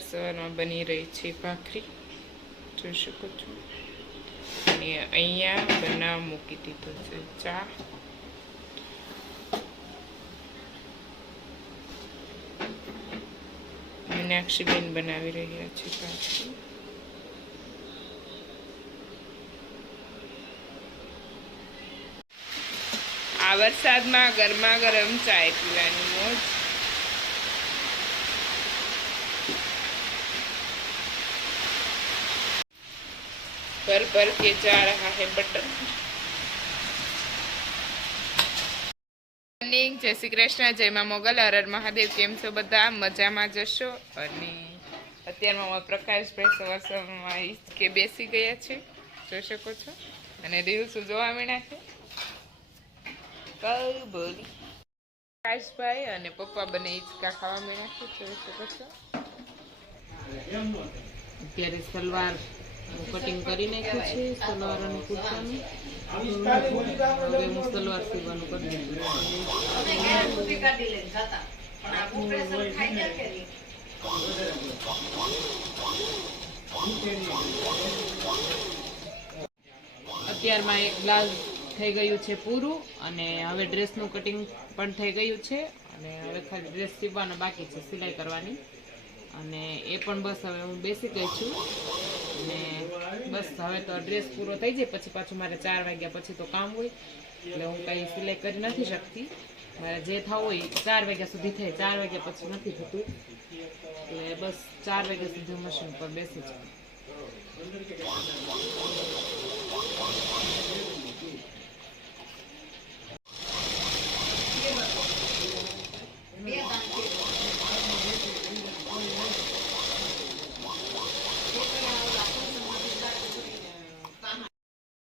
સવારમાં બની રહી છે ભાખરી, જોઈ શકો છો. અને અહીંયા બનાવ મૂકી દીધો છે ચા. મીનાક્ષીબેન બનાવી રહ્યા છે ભાખરી. આ વરસાદમાં ગરમા ગરમ ચાય પીવાની મોજ. भर भर के जा रहा है बटर. जय श्री कृष्ण, जय मां मोगल, हर हर महादेव. केम छो बधा? मजामां जशो. अने अत्यारमा प्रकाशभाई सवार सवाરમાં હિંચકે બેસી ગયા છે, જોઈ શકો છો. અને રીલ્સ જોવા મળ્યા છે. કઈ બોલી પ્રકાશભાઈ અને પપ્પા બંને હિંચકા ખાવા મળ્યા છે, જોઈ શકો છો. અત્યારે સલવાર કટિંગ કરી નાખ્યું છે, સલવાર અને કુર્તાનું. હવે હું સલવાર સીવવાનું કરી દીધું. અત્યારમાં એક બ્લાઉઝ થઈ ગયું છે પૂરું, અને હવે ડ્રેસનું કટિંગ પણ થઈ ગયું છે, અને હવે ખાલી ડ્રેસ સીવવાનો બાકી છે, સિલાઈ કરવાની. અને એ પણ બસ હવે હું બેસી ગઈ છું. અને બસ હવે તો ડ્રેસ પૂરો થઈ જાય પછી પાછું મારે 4 વાગ્યા પછી તો કામ હોય, એટલે હું કંઈ સિલાઈ કરી નથી શકતી. મારે જે થવું હોય 4 વાગ્યા સુધી થાય, 4 વાગ્યા પછી નથી થતું. એટલે બસ 4 વાગ્યા સુધી મશીન પર બેસી જાઉં.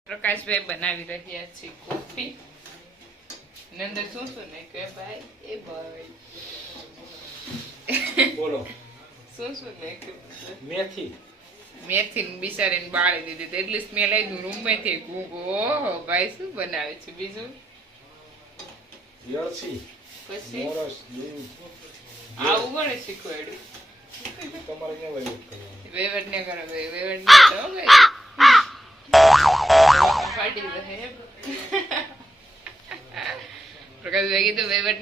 પ્રકાશભાઈ બનાવી રહ્યા છે કોફી. અંદર શું શું નાખ્યું ભાઈ? એ ભાઈ બોલો, શું શું નાખ્યું? મેથી. મેથી બિચારીને બાળી દીધી, એટલી સ્મેલ આવી રૂમમાંથી. ઓહો ભાઈ, શું બનાવે છે બીજું? પછી આવું કોને શીખવાડ્યું? વેવટ ને કરો, વેવટ ને કરો પાર્ટી રહે. પ્રકાશભાઈ કીધું વેવટ.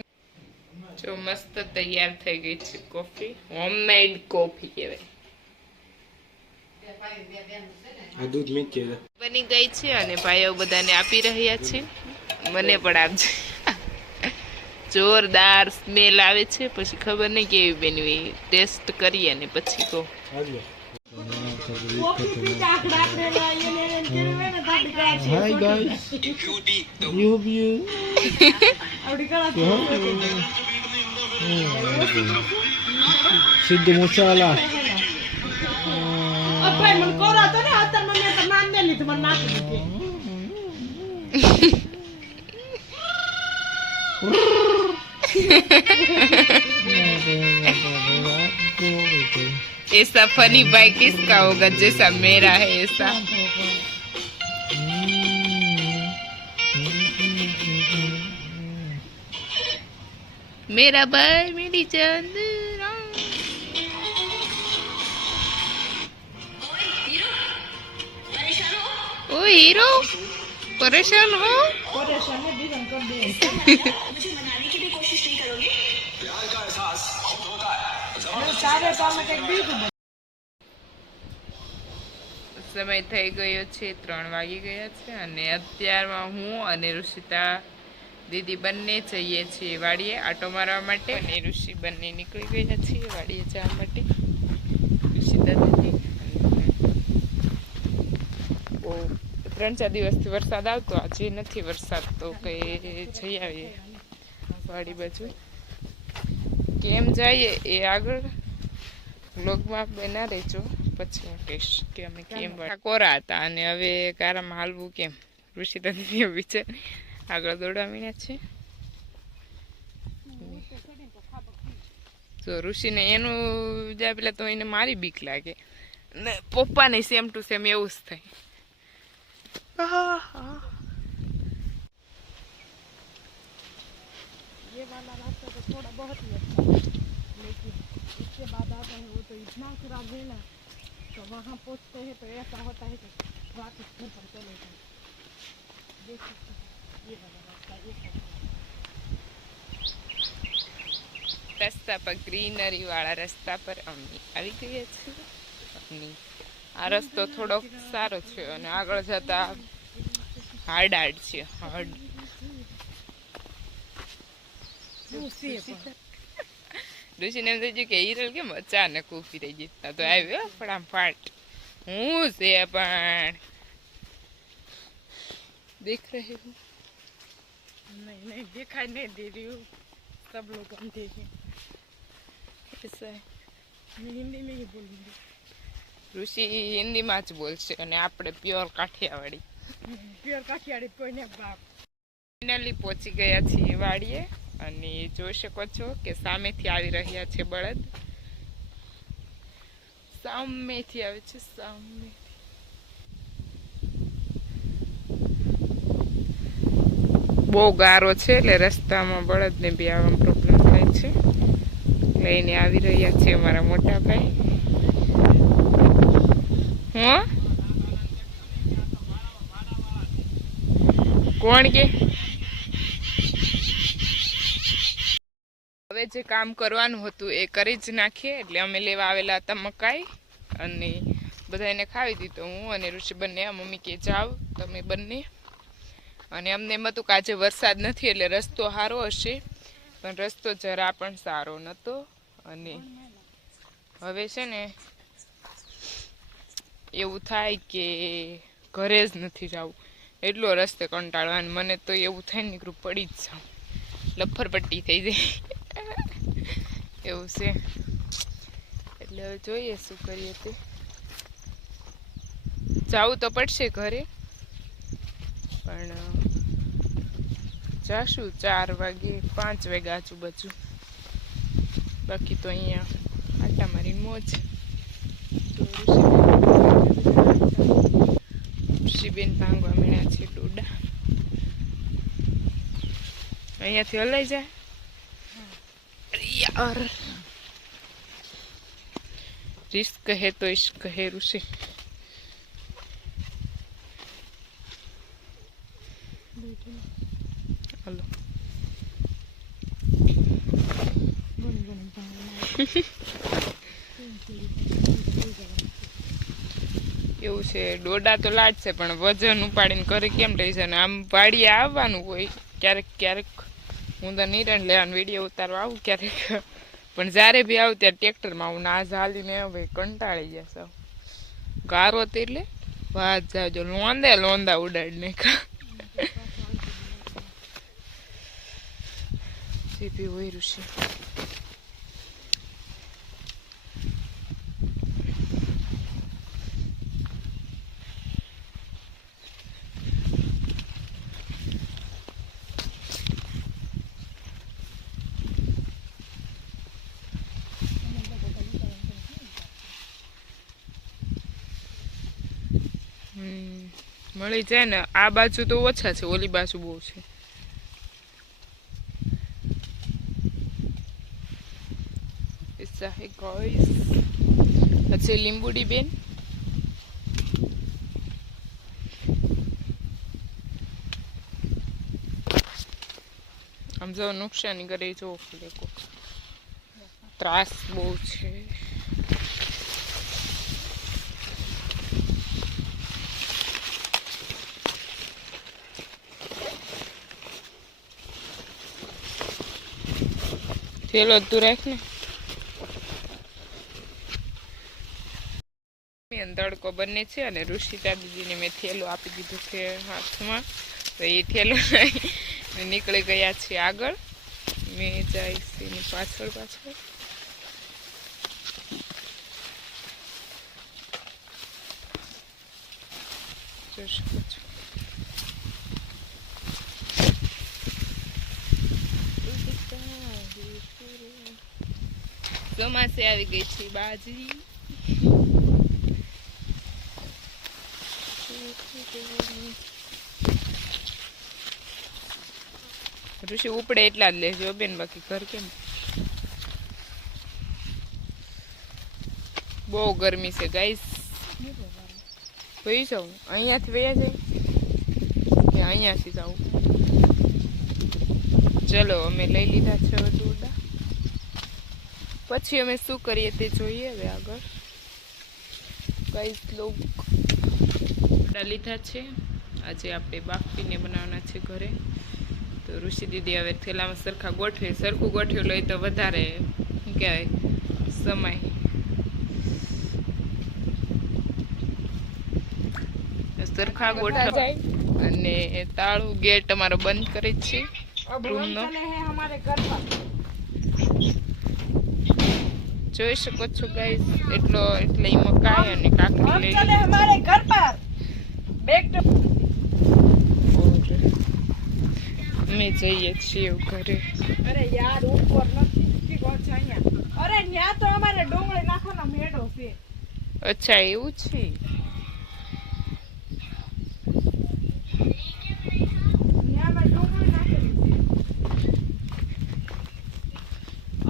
જો મસ્ત તૈયાર થઈ ગઈ છે કોફી, હોમમેડ કોફી કહેવાય. બની ગઈ છે અને ભાઈઓ બધાને આપી રહ્યા છે. મને પણ આપજો. જોરદાર સ્મેલ આવે છે, પછી ખબર નહીં કેવી બનવી, ટેસ્ટ કરીએ ને પછી કહો. Hi guys. You. Siddu Musala. Apa yang mengkora tu ni? Atar mana teman dia ni teman nak. ऐसा फनी भाई किसका होगा जैसा मेरा है ऐसा. मेरा भाई मेरी चंद्रा. ओ हीरो परेशान हो? परेशान है भी कर दे. मुझे मनाने की भी कोशिश नहीं करोगे? प्यार का एहसास होता है. सारे काम में भी સમય થઈ ગયો છે, 3 વાગી ગયા છે. અને અત્યારમાં હું અને ઋષિતા દીદી બંને જઈએ છીએ વાડીએ આટો મારવા માટે. અને ઋષિ બંને નીકળી ગયા છીએ વાડીએ જવા માટે. ઋષિતા દીદી 3-4 દિવસથી વરસાદ આવતો, આજે નથી વરસાદ, તો કઈ જઈ આવીએ વાડી બાજુ. કેમ જઈએ એ આગળ વ્લોગમાં બના રહેજો, પછી હું કહીશ કે અમે કેમ. કોરા હતા અને હવે કારામાં હાલવું કેમ. ઋષિતા દીદીઓ વિચાર આગળ દોડવા મીણ્યા છે. જો ઋષિને એનું જ્યાં પેલા તો એને મારી બીક લાગે ને પપ્પાને સેમ ટુ સેમ એવું જ થાય. ये वाला रास्ता तो थोड़ा बहुत ही अच्छा है, लेकिन उसके बाद आता है वो तो इतना खराब है ना, तो वहाँ पहुँचते हैं तो ऐसा होता है कि वापस घर पर चले जाए। देख सकते हैं ये वाला रास्ता, ये सब રસ્તા પર ગ્રીનરી વાળા રસ્તા પર અમે આવી ગયા છીએ. અને આ રસ્તો થોડોક સારો છે અને આગળ જતા હાર્ડ છે. હાર્ડ ઋષિને એમ થઈ ગયું કે હિરલ કેમ અચાનક ઊભી રહી ગઈ, તો આવ્યો ફટાફટ. હું છે પણ દેખ રહે હું. नहीं नहीं दिखाई नहीं दे रही हूँ, सब लोग हम देखें। ऐसा है. मैं हिंदी में ही बोलूँगी। ઋષિ હિન્દીમાં જ બોલશે અને આપણે પ્યોર કાઠિયાવાડી. પ્યોર કાઠિયાવાડી કોઈને બાપ. ફાઇનલી પહોંચી ગયા છીએ વાડીએ અને જોઈ શકો છો કે સામેથી આવી રહ્યા છે બળદ. સામેથી આવે છે, સામે. બહુ ગારો છે એટલે રસ્તામાં બળદને બી આવવામાં પ્રોબ્લેમ થાય છે. લઈને આવી રહ્યા છે અમારા મોટા ભાઈ. હું કોણ કે હવે જે કામ કરવાનું હતું એ કરી જ નાખીએ. એટલે અમે લેવા આવેલા હતા મકાઈ અને બધાને ખાવી દીધો. હું અને ઋષિ બંને. મમ્મી કે જાવ તમે બંને. અને અમને એમ હતું કે આજે વરસાદ નથી એટલે રસ્તો સારો હશે, પણ રસ્તો જરા પણ સારો નહોતો. અને હવે છે ને એવું થાય કે ઘરે જ નથી જવું, એટલો રસ્તે કંટાળવાનું. મને તો એવું થાય ને નીકળું પડી જ જાઉં, લફરપટ્ટી થઈ જાય એવું છે. એટલે હવે જોઈએ શું કરીએ તે. જવું તો પડશે ઘરે, પણ જાશું 4 વાગે 5 વાગે આજુબાજુ. બાકી તો અહીંયા આટા મારીને મોજ. ઋષિબેન ભાંગવા મળ્યા છે ડોડા. અહીંયાથી હલાઈ જાય યાર. રિસ્ક હે તો ઇશ્ક હે ઋષિ. હલો એવું છે. ડોડા તો લાડશે પણ વજન ઉપાડીને ઘરે કેમ લઈ જાય. આમ વાડીએ આવવાનું હોય ક્યારેક ક્યારેક. હું તો નિરણ લેવાનું વિડીયો ઉતારવા આવું ક્યારેક, પણ જ્યારે બી આવું ત્યારે ટ્રેક્ટરમાં આવું. ના જ હાલીને હવે કંટાળી ગયા સાવ. ગારો તો એટલે વાત જાજો, લોંદા ઉડાડીને જે બી હોય ઋષિ. મળી જાય ને. આ બાજુ તો ઓછા છે, ઓલી બાજુ બહુ છે. પછી લીંબુડી બેન આમ જો નુકસાની કરે જો લોકો. ત્રાસ બહુ છે. થેલો તું રાખ ને. તડકો બંને છે અને ઋષિતા દીદીને મેં થેલો આપી દીધું છે હાથમાં. તો એ થેલો નીકળી ગયા છે આગળ. મેં જઈશ એની પાછળ પાછળ. જોઈ શકો છો. ચોમાસે આવી ગઈ છે બાજરી. ઋષિ ઉપડે એટલા જ લેજો બેન, બાકી ઘર કેમ. બહુ ગરમી છે ગાઈસ. જોઈ જાઉં અહીંયાથી વયા જાય કે અહીંયાથી જાઉં. ચલો અમે લઈ લીધા છે હવે દોરડા. પછી અમે શું કરીએ તે જોઈએ હવે આગળ. ગાઈસ લોક દોરડા લીધા છે. આજે આપણે બાફીને બનાવવાના છે ઘરે. તો ઋષિ દીદી હવે થેલામાં સરખા ગોઠવે. સરખું ગોઠવેલું હોય તો વધારે શું કહેવાય સમય. સરખા ગોઠવા જાય અને તાળું ગેટ અમારો બંધ કરે છે રૂમનો. જોઈ શકો છો ગાઈસ એટલે મકાઈ અને કાકડી લઈ લીધી. અમે જઈએ છીએ ઘરે. અરે યાર ઉપર નથી અહીંયા. અરે ન્યા તો અમારે ડુંગળી નાખવાનો મેળો છે. અચ્છા એવું છે. ન્યા અમે ડુંગળી નાખેલી છે.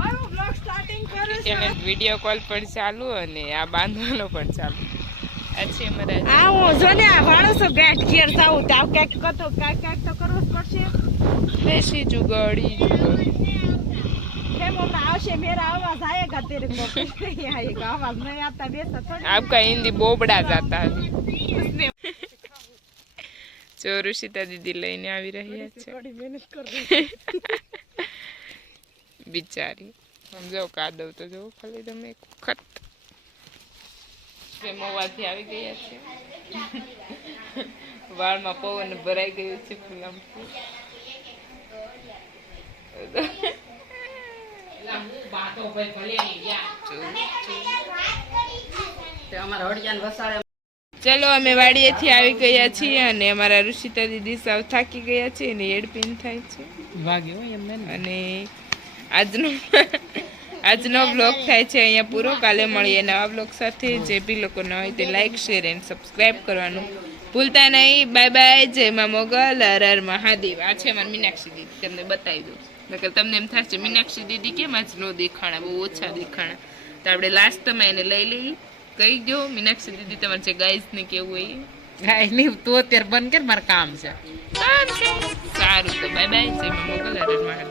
આવો બ્લોગ સ્ટાર્ટિંગ કરે છે. એને વિડિયો કોલ પણ ચાલુ અને આ બાંધવાનો પણ ચાલુ. આ છે અમારા આવો જો ને આ વાળો ગાંઠ ઘેર જાવું તો આવ કાક તો કરવો જ પડશે. દેશી જુગાડી કેમ હમણાં આવશે મેરા આવાજ આયેગા તેરે કો નહીં આયેગા આવાજ નહીં आता बेटा थोड़ी आपका हिंदी बोबड़ा जाता है. જો ઋષિતા દીદી લઈને આવી રહ્યા છે. थोड़ी मेहनत कर रही બિચારી સમજો કાદવ તો જો ખાલી તમે એક વખત મોવાથી આવી ગયા છે. વાળમાં પવન ભરાઈ ગયું છે ફૂલામથી. ચલો અમે વાડીએથી આવી ગયા છીએ અને અમારા ઋષિતા દીદી સાવ થાકી ગયા છે અને હેડપિન થાય છે અને આજનો બ્લોગ થાય છે અહીંયા પૂરો. કાલે મળીએ નવા બ્લોગ સાથે. જે બી લોકો ન હોય તે લાઈક શેર એન્ડ સબસ્ક્રાઈબ કરવાનું ભૂલતા નહીં. Bye bye. જય મા મોગલ. હર હર મહાદેવ. આ છે અમારી મીનાક્ષી દીદી. તમને બતાવી દઉં નકર તમને એમ થશે મીનાક્ષી દીદી કેમ આજ નો દેખાણા, બહુ ઓછા દેખાણા. તો આપણે લાસ્ટમાં એને લઈ લઈ કહી દો મીનાક્ષી દીદી તમારે જે ગાઈઝ ને કેવું હોય. ગાય નહીં તો અત્યારે બંધ કર, મારે કામ છે. સારું તો બાય બાય. જય મા મોગલ. હર હર મહાદેવ.